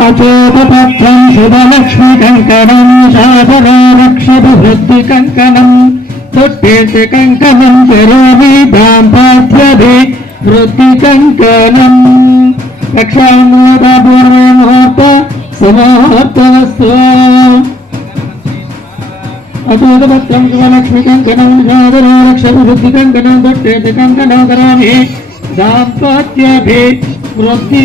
అచోపపత్రం శుభలక్ష్మి కంకణం శాసనో రక్షదు వృద్ధి కంకణం తొట్టేసి కంకణం చరోమి దాంపత్యభి వృద్ధి కంకణం రక్షామూర్వే ముహూర్త సమాహర్తవస్తు అచోపత్రం శుభలక్ష్మి కంకణం శాసనో రక్షదు వృద్ధి కంకణం తొట్టేసి కంకణం కరోమి దాంపత్యభి వృద్ధి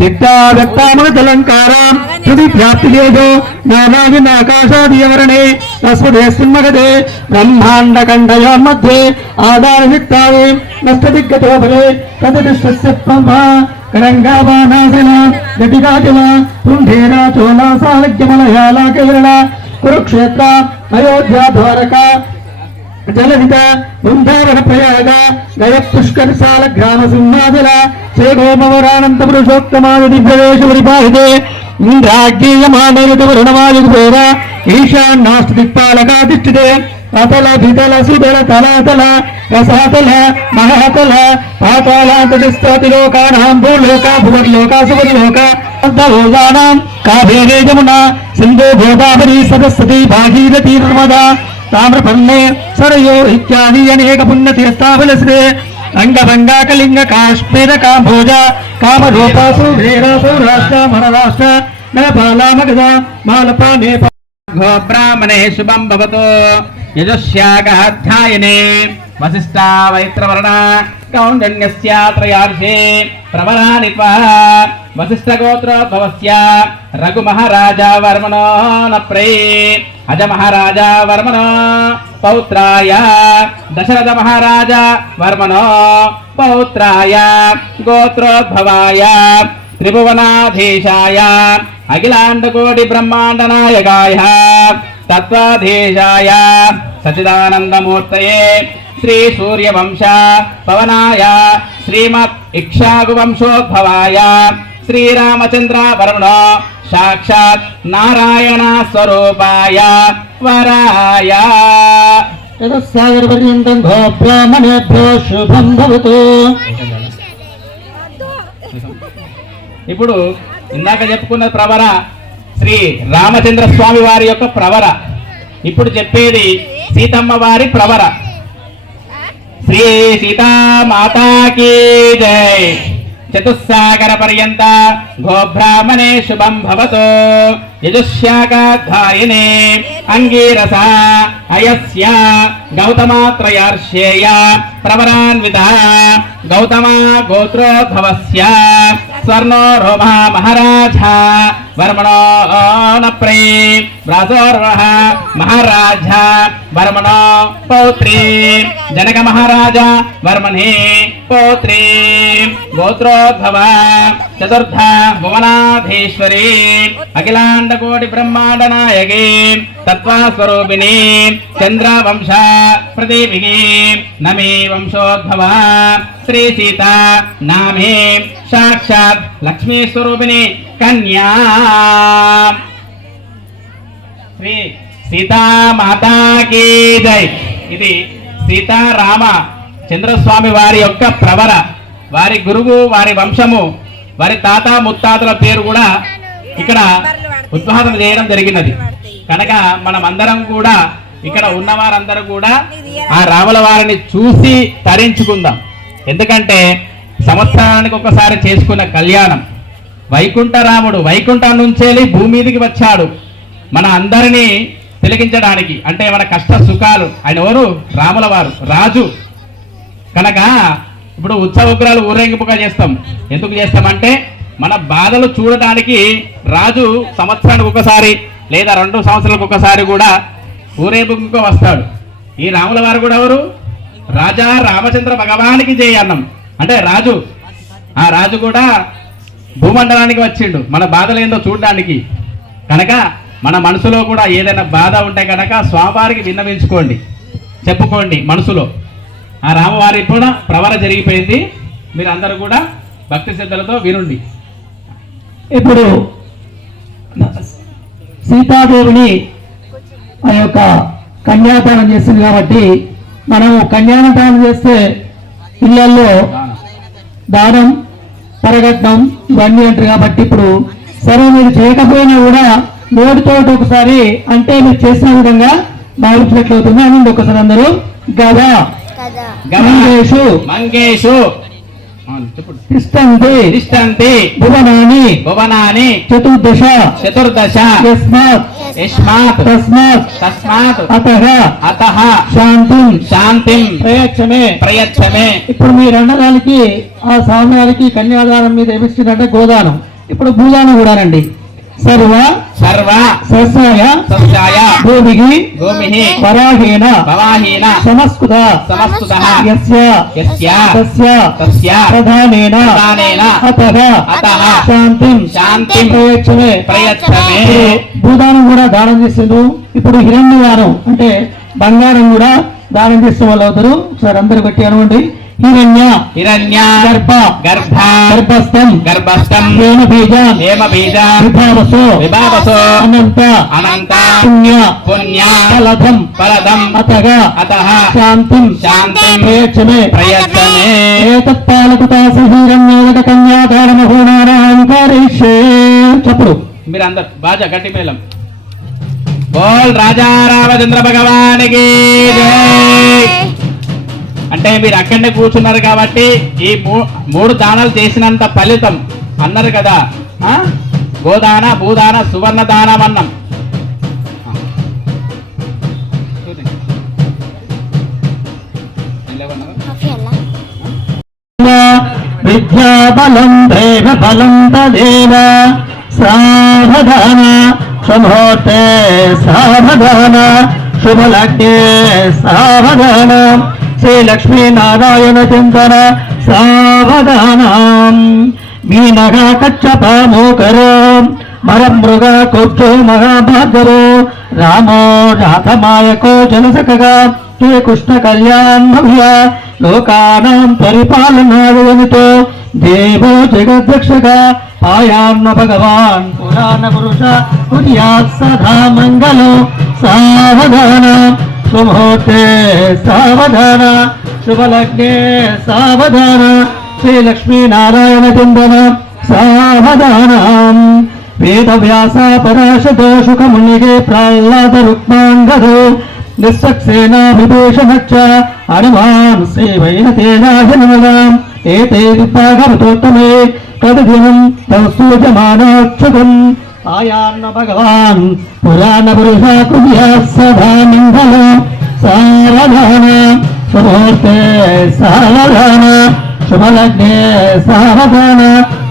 వ్యక్తామలంకారాం తుది ప్రాప్తి లేదు నానాదిన ఆకాశాదివరణే తస్మదే సింహగదే బ్రహ్మాండ కంఠయో మధ్యే ఆధార విక్తాయే నష్టదిగ్గతో బలే తదృష్టస్య పంప కరంగాబానాసన గతిగాదివ కుంఠేన చోళా సాలగ్యమలయాల కేరళ కురుక్షేత్ర అయోధ్య ద్వారక జలవిత బృందావన ప్రయాగ గయ పుష్కరశాల గ్రామ సింహాదుల చేగోమవరానంత పురుషోత్తమాది దివ్యవేశ పరిపాలితే ఇంద్రాగ్యేయమానయుత వరుణమాయుధ పేర ఈశాన్నాస్తి అతల వితల సుదల తలాతల రసాతల మహాతల పాతాళాంతటిస్తాతి లోకానాం భూలోక భువర్లోక సువర్లోక అంతలోకానాం కావేరే యమునా సింధు గోదావరి సరస్వతి భాగీరథి నర్మదా తామ్రపర్ణే సరయో ఇత్యాది అనేక పుణ్యతీర్థాఫలసిదే అంగభంగాకలింగ కాశ్మీర కాంభోజ కామరూపాసు వీరాసు రాష్ట్ర మన రాష్ట్ర నేపాలామగజ మాలపా నేపా గోబ్రాహ్మణే శుభం భవతు. యజస్యాగాధ్యాయనే వసిష్ఠా వైత్రవర్ణ ప్రవరాని వశిష్ఠగోత్రో భవస్య రఘు మహారాజా వర్మణో నప్రై. అజ మహారాజా వర్మణో పౌత్రాయ. దశరథ మహారాజా వర్మణో పౌత్రాయ. గోత్రోద్భవాయ. త్రిభువనాధీశాయ. అఖిలాండకోటి బ్రహ్మాండ నాయకాయ తత్వాధీశాయ. సచిదానందమూర్తయే శ్రీ సూర్యవంశ పవనాయ. శ్రీమత్ ఇక్షాగువంశోద్భవాయ. శ్రీరామచంద్రాభరణ సాక్షాత్ నారాయణ స్వరూపాయ వరాయ సాగర పర్యంతం గోబ్రాహ్మణేభ్యో శుభం భవతు ఇప్పుడు ఇందాక చెప్పుకున్న ప్రవర శ్రీ రామచంద్ర స్వామి వారి యొక్క ప్రవర. ఇప్పుడు చెప్పేది సీతమ్మ వారి ప్రవర. శ్రీ సీతామాతాకి జై. చతుస్సాగర పర్యంత గోబ్రాహ్మణే శుభం భవతో యజుష్యాకాధ్యాయనే అంగీరస అయస్య గౌతమాత్రయార్షేయ ప్రవరాన్విత గౌతమ గోత్రోద్భవస్య స్వర్ణో రోమ మహారాజ వర్మణో నప్రే వ్రాసోర్వః మహారాజ వర్మణో పౌత్రీ జనక మహారాజ వర్మణే పౌత్రీ గోత్రోద్భవ చతుర్థ భువనాధీశ్వరి అఖిలాండకోటి బ్రహ్మాండ నాయకి తత్వస్వరూపిణి చంద్రవంశ ప్రదీపికి నమే వంశోద్భవ శ్రీ సీత నామే సాక్షాత్ లక్ష్మీ స్వరూపిణి కన్యా. శ్రీ సీతామాతాకి జై. ఇది సీతారామ చంద్రస్వామి వారి యొక్క ప్రవర. వారి గురువు వారి వంశము వారి తాత ముత్తాతల పేరు కూడా ఇక్కడ ఉద్వాదన చేయడం జరిగినది. కనుక మనం అందరం కూడా ఇక్కడ ఉన్నవారందరూ కూడా ఆ రాముల వారిని చూసి తరించుకుందాం. ఎందుకంటే సంవత్సరానికి ఒకసారి చేసుకున్న కళ్యాణం. వైకుంఠరాముడు వైకుంఠం నుంచేలి భూమి మీదికి వచ్చాడు. మన అందరినీ తిలకించడానికి అంటే మన కష్ట సుఖాలు. ఆయన ఎవరు? రాముల వారు రాజు. కనుక ఇప్పుడు ఉత్సవ ఉగ్రాలు ఊరేగింపుగా చేస్తాం. ఎందుకు చేస్తామంటే మన బాధలు చూడటానికి రాజు సంవత్సరానికి ఒకసారి లేదా రెండు సంవత్సరాలకు ఒకసారి కూడా ఊరేపుకు వస్తాడు. ఈ రాముల వారు కూడా ఎవరు? రాజా రామచంద్ర భగవానికి జయ అన్నం. అంటే రాజు. ఆ రాజు కూడా భూమండలానికి వచ్చిండు. మన బాధలు ఏందో చూడడానికి కనుక మన మనసులో కూడా ఏదైనా బాధ ఉంటే కనుక స్వామివారికి విన్నవించుకోండి. చెప్పుకోండి మనసులో. ఆ రామవారి కూడా ప్రవర జరిగిపోయింది. మీరు అందరూ కూడా భక్తి శ్రద్ధలతో వినుండి. ఇప్పుడు సీతాదేవిని ఆ యొక్క కన్యాదానం చేస్తుంది కాబట్టి మనము కన్యాదానం చేస్తే ఇళ్ళలో దానం పరగట్టం ఇవన్నీ అంటారు కాబట్టి ఇప్పుడు సరే మీరు చేయకపోయినా కూడా నోటితో ఒకసారి అంటే మీరు చేసిన విధంగా భావించినట్లు అవుతుంది అని ఒకసారి అందరూ గదా గంగేషు మంగేషు. తిష్టంతి తిష్టంతి భువనాని. భువనాని. చతుర్దశ. చతుర్దశ. యస్మాత్. యస్మాత్. తస్మాత్. తస్మాత్. అతః. అతః. శాంతిం. శాంతిం. ప్రయచ్చమే. ప్రయచ్చమే. ఇప్పుడు మీరు అన్నదానికి ఆ స్వామివారికి కన్యాదానం మీద ఏమిస్తుందంటే గోదానం. ఇప్పుడు భూదానం కూడానండి సర్వ సర్వ సస్యాయ సస్యాయ భూమికి భూమిః పరాహీన భవాహీన సమస్కృత సమస్తుతః యస్య యస్య తస్య తస్య ప్రధానేన ప్రధానేన అతః అతః శాంతిం శాంతిం ప్రయచ్చమే. భూదానం కూడా దానం చేసిండు. ఇప్పుడు హిరణ్య దానం అంటే బంగారం కూడా దానం చేసిన వాళ్ళు అవుతారు సార్ అందరు బట్టి అనుకోండి. హిరణ్య. హిరణ్య. గర్భ. గర్భ. గర్భస్థం. గర్భస్థం. ప్రేమ బీజ హేమ బీజ విభావసో. విభావసో. అనంత. అనంత. పుణ్య. పుణ్య. ఫలదం. ఫలదం. అతగా. అతః శాంతిం. శాంతిం. ప్రయచ్చమే. ప్రయచ్చమే. ఏతత్పాలకుతాస హిరణ్యోదక కన్యాదానమహోనారాంకరిష్యే చెప్పుడు. మీరు అందరు బాజా గట్టి మేళం. బోల్ రాజా రామచంద్ర భగవానికి జై. అంటే మీరు అక్కడనే కూర్చున్నారు కాబట్టి ఈ మూ- మూడు దానాలు చేసినంత ఫలితం అన్నారు కదా ఆ? గోదాన భూదాన సువర్ణ దానం అన్నం ఆ. చూడండి. నిలవన్నారా? విద్యాబలం దైవ బలం తదేవ సావధాన శుభోతే సావధాన శుభలగ్నే సావధాన శ్రీ లక్ష్మీనారాయణ చింతన సావధానం. మీనగ కచ్చపామోకరో మరమృగ కుబ్జో మహాభాగరో రామో రాధమాయకో జనసకగా శ్రీ కృష్ణ కళ్యాణ్ భవ్య లోకానాం పరిపాలనాదయనితో దేవో జగద్రక్షగా ఆయాన్న భగవాన్ పురాణ పురుష కుర్యాత్ సదా మంగళం సావధానం. శుభోతే సావధాన శుభలగ్నే సావధాన శ్రీ లక్ష్మీనారాయణ చిందన సావధానం వేదవ్యాస పరాశతో సుఖమునిగే ప్రహ్లాద రుక్మాంగదో నిస్సక్సేనా విభూషణచ్చ హనుమాన్ సేవైన తేనాజనమదాం ఏతే విభాగవతోత్తమే తదదినం తౌస్తూజమానాక్షుతం ఆయాన్న భగవాన్ పురాణ పురుష కుర్యా శుభోస్తే సావధాన శుభలగ్నే సావధాన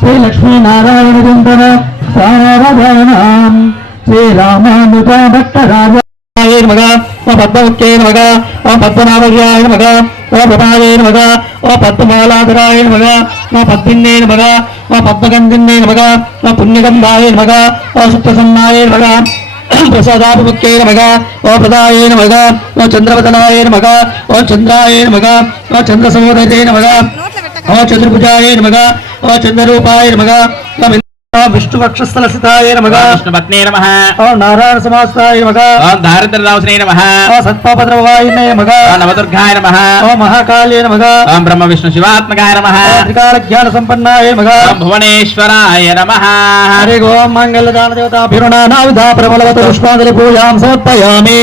శ్రీ లక్ష్మీనారాయణ చింతన సావధానం శ్రీరామానుజ భట్టరాజ మగా ఓ పద్మముఖ్యే నమగ ఓ పద్మనాభర్యాయ నమగ ఓ ప్రభాయే నమగ ఓ పద్మమాలాధరాయ నమగ ఓ పద్మిన్నే నమగ ఓ పద్మగంధిన్నే నమగ ఓ పుణ్యగంధాయ నమగ ఓ సుప్రసన్నాయ నమగ ప్రసాదాభిముఖ్యే నమగ ఓ ప్రదాయే నమగ ఓ చంద్రవదనాయ నమగ ఓ చంద్రాయ నమగ ఓ చంద్రసమోదయ నమగ ఓ చంద్రభుజాయ నమగ ఓ చంద్రరూపాయ నమగ ఓ విష్ణు నమ. ఓ నారాయణ సమాస్తాయ నమగ ఓం దారిద్ర రావసనే నమ. ఓ సత్పాపద్రవాయినే నమగ ఓం నవదుర్గాయ నమ. ఓ మహాకాళే నమగ ఓం బ్రహ్మ విష్ణు శివాత్మకాయ నమ. ఓ త్రికాల జ్ఞాన సంపన్నాయ నమగ ఓం భువనేశ్వరాయ నమ హరి ఓం మంగళ దాన దేవతాభిరుణానావిధా ప్రబలవత పుష్పాంజలి పూజాం సమర్పయామి.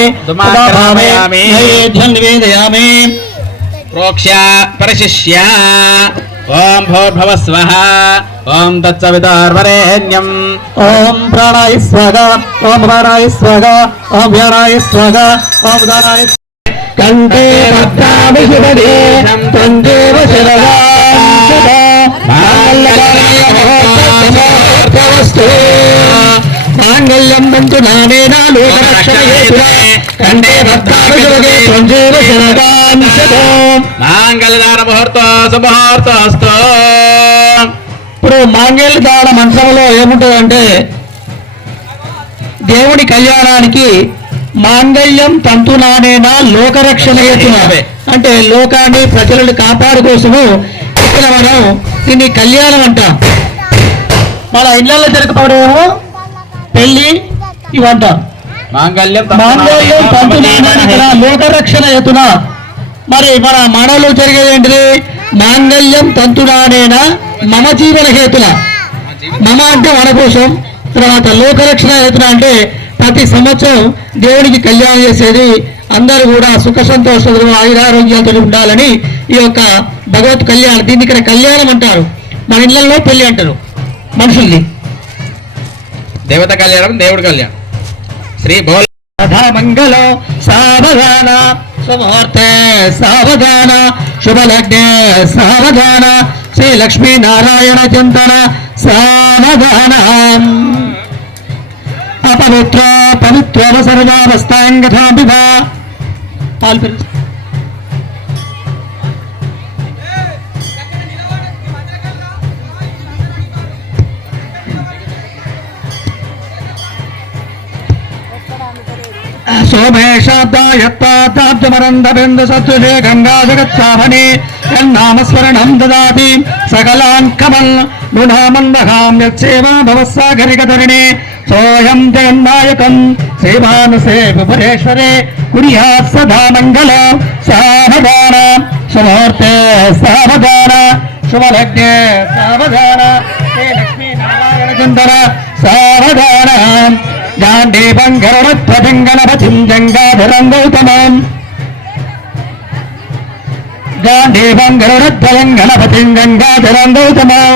నైవేద్యం నివేదయామి ఓం తత్సవితార్వరేణ్యం ఓం ప్రాణాయ స్వాగ ఓం ప్రాణాయ స్వాగ ఓం వ్యానాయ స్వాగ ఓం దానాయ కంటే భద్రామి శివదే తందేవ శరదా మాంగళ్యం బంతు నానేనా కంటే భద్రామి శివదే తందేవ శరదాంశతో మాంగళదాన ముహూర్తో సుముహూర్తోస్తు ఇప్పుడు మాంగళ్య దాన మంత్రంలో ఏముంటుందంటే దేవుడి కళ్యాణానికి మాంగళ్యం తంతునానేనా లోకరక్షణ హేతున అంటే లోకాన్ని ప్రజలను కాపాడు కోసము ఇక్కడ మనం దీన్ని కళ్యాణం అంటాం. మన ఇళ్ళలో జరగబడేమో పెళ్ళి ఇవంటాం. మాంగళ్యం మాంగళ్యం తంతునానేన ఇక్కడ లోకరక్షణ హేతున మరి మన మానవులు జరిగేది ఏంటిది? మాంగళ్యం తంతునానేన మమ జీవన హేతున మమ అంటే మన కోసం తర్వాత లోకరక్షణ హేతున అంటే ప్రతి సంవత్సరం దేవుడికి కళ్యాణం చేసేది అందరూ కూడా సుఖ సంతోషాలు ఆయురారోగ్యాలతో ఉండాలని ఈ యొక్క భగవత్ కళ్యాణం దీన్ని ఇక్కడ కళ్యాణం అంటారు. మన ఇళ్ళలో పెళ్ళి అంటారు. మనుషుల్ని. దేవత కళ్యాణం దేవుడి కళ్యాణం. శ్రీ భోల మంగళ సావధాన. సుముహూర్తే సావధాన శుభలగ్నే సావధాన శ్రీ లక్ష్మీ నారాయణ చింతన సావధాన. అపవిత్ర పవిత్ర సర్వావస్థాంగ పాలు పెరుగు. సోమేశాబ్దాయత్తాబ్జమరందబిందు సత్సుషే గంగా జగత్సాభని యన్నామస్మరణం దదాతి సకలాన్ కమల్ నృణామన్నహాం యచ్చేవ భవస్సాగరికధరిణి సోయం జగన్నాయకం శ్రీమానసే విపురేశ్వరే కుర్యాత్ సదా మంగళ సావధాన సుముహూర్తే సావధాన శుభలగ్నే సావధాన శ్రీ లక్ష్మీనారాయణ చింతన సావధాన గాంధీవం గరుడధ్వజం గణపతిం జంగాధరం గౌతమం గాంధీవం గరుడధ్వజం గణపతిం గంగాధరం గౌతమం